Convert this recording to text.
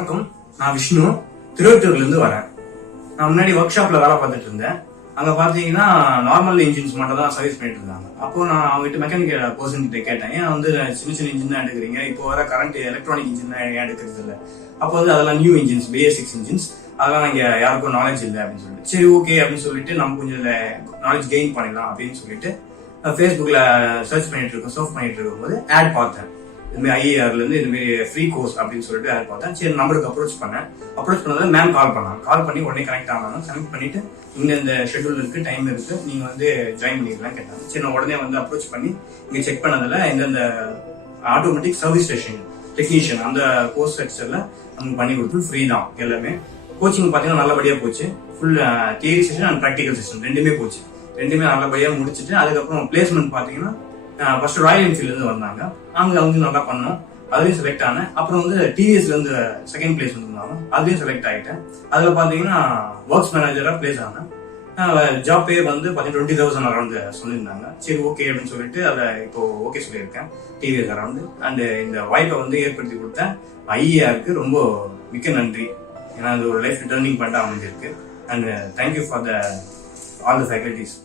வணக்கம், நான் விஷ்ணு, திருவட்டூர்ல இருந்து வரேன். நான் முன்னாடி ஒர்க் ஷாப்ல வேலை பார்த்துட்டு இருந்தேன். அங்க பாத்தீங்கன்னா நார்மல் இன்ஜின்ஸ் மட்டும் தான் சர்வீஸ் பண்ணிட்டு இருந்தாங்க. அப்போ நான் அவங்ககிட்ட மெக்கானிக்கல் பர்சன் கிட்ட கேட்டேன், ஏன் வந்து சின்ன சின்ன இன்ஜின் தான் எடுக்கிறீங்க, இப்போ வர கரண்ட் எலக்ட்ரானிக் இன்ஜின் தான் ஏன் எடுக்கிறது இல்லை? அப்போ வந்து அதெல்லாம் நியூ இன்ஜின்ஸ், BS6 இன்ஜின்ஸ், அதெல்லாம் இங்க யாருக்கும் நாலேஜ் இல்லை அப்படின்னு சொல்லிட்டு, சரி ஓகே அப்படின்னு சொல்லிட்டு நம்ம கொஞ்சம் நாலேஜ் கெயின் பண்ணிடலாம் அப்படின்னு சொல்லிட்டு ஃபேஸ்புக்ல சர்ச் பண்ணிட்டு இருக்கோம். சர்ச் பண்ணிட்டு இருக்கும்போது ஆட் பார்த்தேன். இதுமாதிரி IARல இருந்து இதுமாரி ஃப்ரீ கோர்ஸ் அப்படின்னு சொல்லிட்டு ஆட் பார்த்தேன். சரி, நம்பருக்கு அப்ரோச் பண்ணதுல மேம் கால் பண்ணாங்க. கால் பண்ணி உடனே கனெக்ட் ஆனாங்க. கனெக்ட் பண்ணிட்டு இந்த ஷெட்யூல் இருக்கு, டைம் இருக்கு, நீங்க வந்து ஜாயின் பண்ணிக்கலாம் கேட்டாங்க. சரி, நான் உடனே வந்து அப்ரோச் பண்ணி இங்க செக் பண்ணதுல இந்த ஆட்டோமேட்டிக் சர்வீஸ் ஸ்டேஷன் டெக்னீஷியன் அந்த கோர்ஸ் செக்ஷன்ல நமக்கு பண்ணி கொடுத்து ஃப்ரீ தான் எல்லாமே. கோச்சிங் பாத்தீங்கன்னா நல்லபடியா போச்சு. Full theory session and practical session ரெண்டுமே போச்சு. ரெண்டுமே நல்லபடியா முடிச்சுட்டு அதுக்கப்புறம் பிளேஸ்மெண்ட் பாத்தீங்கன்னா ஃபர்ஸ்ட் ராயல் என்ஃபீல்ட்ல இருந்து வந்தாங்க. அங்க வந்து நல்லா பண்ணோம், அதுலயும் செலக்ட் ஆனேன். அப்புறம் வந்து டிவிஎஸ்ல இருந்து செகண்ட் பிளேஸ் வந்திருந்தாங்க, அதுலயும் செலக்ட் ஆயிட்டேன். அதுல பாத்தீங்கன்னா ஒர்க்ஸ் மேனேஜரா பிளேஸ் ஆனேன். ஜாப் பே வந்து 20,000 அரௌண்ட் சொல்லியிருந்தாங்க. சரி ஓகே அப்படின்னு சொல்லிட்டு அதை இப்போ ஓகே சொல்லியிருக்கேன் டிவிஎஸ் அரௌண்ட். அண்ட் இந்த வாய்ப்பை வந்து ஏற்படுத்தி கொடுத்த IARக்கு ரொம்ப மிக்க நன்றி. ஏன்னா அது ஒரு லைஃப் டர்னிங் பாயிண்டா அமைஞ்சிருக்கு. And thank you for all the faculties.